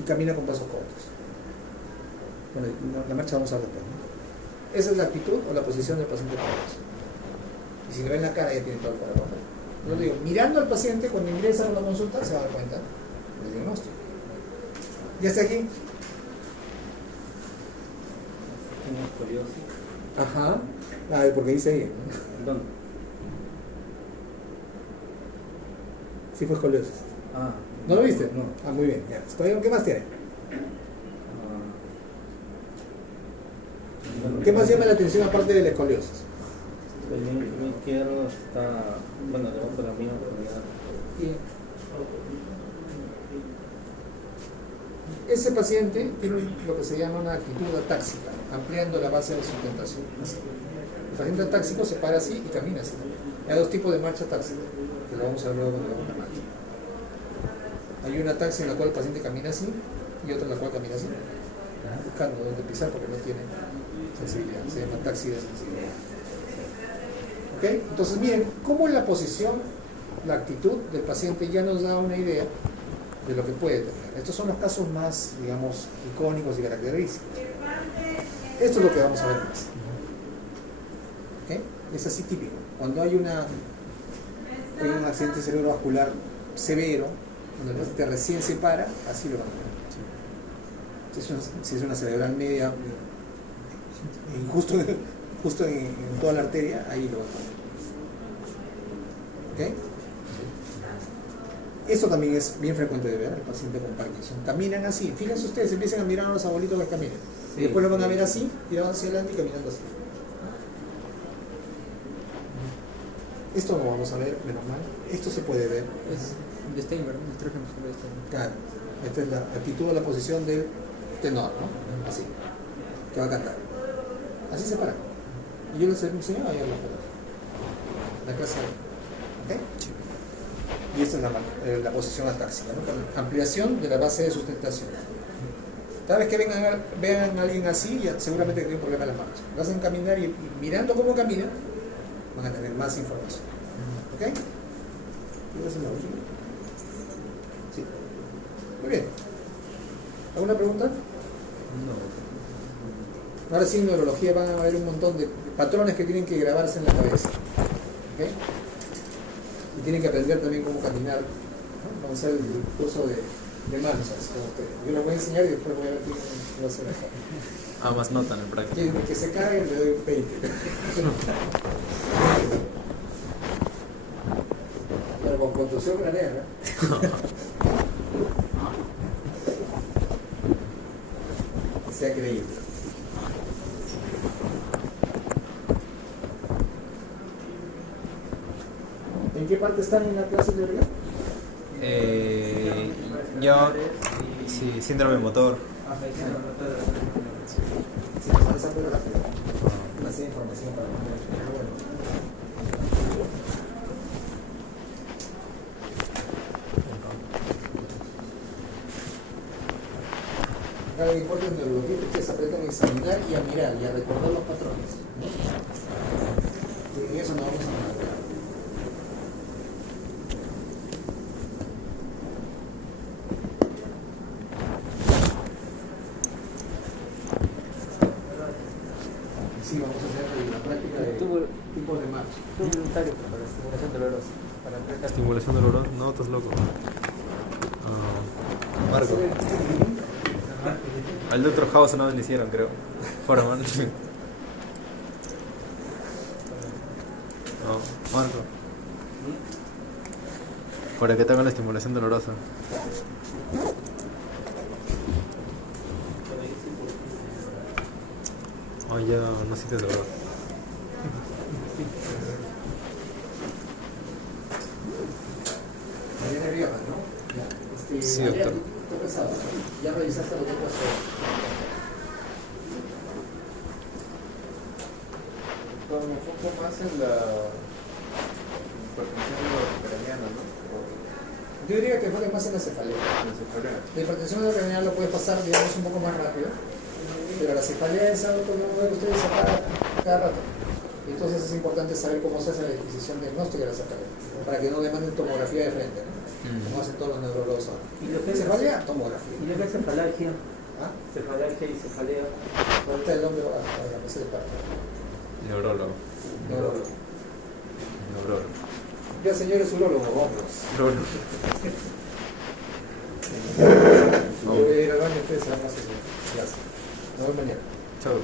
y camina con pasos cortos. Bueno, la marcha vamos a ver después, ¿no? Esa es la actitud o la posición del paciente Parkinson. Y si le ven la cara ya tiene todo el cuadro. Yo le digo, mirando al paciente, cuando ingresa a una consulta se va a dar cuenta del diagnóstico. ¿Ya está aquí? Tengo escoliosis. Ajá. Ah, porque dice ahí, ¿no? ¿Dónde? Sí fue escoliosis. Ah. ¿No lo viste? No. Ah, muy bien. Ya. ¿Qué más tiene? Ah. ¿Qué más llama la atención aparte de la escoliosis? El mi izquierdo está, bueno, debajo de la misma profundidad. Ese paciente tiene lo que se llama una actitud atáxica, ampliando la base de sustentación. Así. El paciente atáxico se para así y camina así. Hay dos tipos de marcha atáxica, que lo vamos a ver luego cuando hagamos la marcha. Hay una ataxia en la cual el paciente camina así y otra en la cual camina así, buscando dónde pisar porque no tiene sensibilidad. Se llama ataxia de sensibilidad. ¿Ok? Entonces miren, cómo la posición, la actitud del paciente ya nos da una idea de lo que puede tener. Estos son los casos más, digamos, icónicos y característicos. Esto es lo que vamos a ver más. ¿Ok? Es así típico. Cuando hay un accidente cerebrovascular severo, cuando el paciente recién se para, así lo van a ver. Si es una cerebral media, justo en toda la arteria, ahí lo van a ver. ¿Ok? Esto también es bien frecuente de ver al paciente con Parkinson. Caminan así. Fíjense ustedes, empiezan a mirar a los abuelitos que caminan. Sí. Y después lo van a ver así, tirados hacia adelante y caminando así. Esto lo vamos a ver, menos mal. Esto se puede ver. Es de Steinberg, ¿no? Estrógeno muscular de Steinberg. Claro. Esta es la actitud o la posición del tenor, ¿no? Así. Que va a cantar. Así se para. Y yo les enseño ahí a la foto. La clase. ¿Ok? Y esta es la posición atáxica, ¿no? Con ampliación de la base de sustentación. Cada vez que vean a alguien así, ya seguramente tiene un problema en la marcha. Lo hacen caminar y mirando cómo camina, van a tener más información. ¿Ok? ¿Quieres hacer la última? Sí. Muy bien. ¿Alguna pregunta? No. Ahora sí en neurología van a haber un montón de patrones que tienen que grabarse en la cabeza. ¿Ok? Y tienen que aprender también cómo caminar, ¿no? Vamos a hacer el curso de marchas con ustedes. Yo les voy a enseñar y después voy a ver quién lo hace mejor. Ah, más nota en el práctico. Quien que se cae le doy 20. Pero con contusión craneal, ¿no? Que sea creíble. ¿En qué parte están en la clase de verdad? Yo, sí, síndrome motor. Sí, para esa prueba rápida. Demasiada información para poner. Pero bueno. Acá lo que importa es neurología, que ustedes aprendan a examinar y a mirar y a recordar los patrones. Y en eso no vamos a hablar. Sí, vamos a hacer la práctica de tipos de marcha. Tuve voluntario para estimulación dolorosa. Para empezar. Estimulación dolorosa. No, estás loco. Marco. Al Dr. House una vez le hicieron, creo. Foreman. No, Marco. Para que te hagan la estimulación dolorosa. Oh, ya, no sientes dolor. María nerviosa, ¿no? Ya. Sí, María, doctor. ¿qué pensaba? ¿Ya revisaste lo que pasó? Pero me enfoco más en la hipertensión intracraniana, ¿no? Yo diría que enfoque más en la cefalea. O la cefalea. La hipertensión intracraneal lo puede pasar, digamos, un poco más rápido, pero la cefalea es algo que no debe ustedes sacar cada rato. Entonces es importante saber cómo se hace la disquisición diagnóstica de la cefalea, para que no demanden tomografía de frente, ¿no? Como hacen todos los neurólogos ahora. ¿Y lo que es Cefalea, tomografía. ¿Y lo que es cefalea? ¿Ah? Cefalea y cefalea. Ahorita el hombre va a la mesa de parte. Neurólogo. Neurólogo. Neurólogo. Ya, señor, es urólogo, vamos. Neurólogo. Yo voy a ir al baño, ustedes se van a hacer. Gracias. Nos vemos mañana. Chao.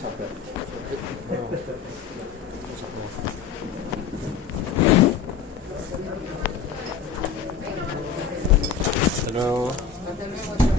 Chao, perro. Hasta luego.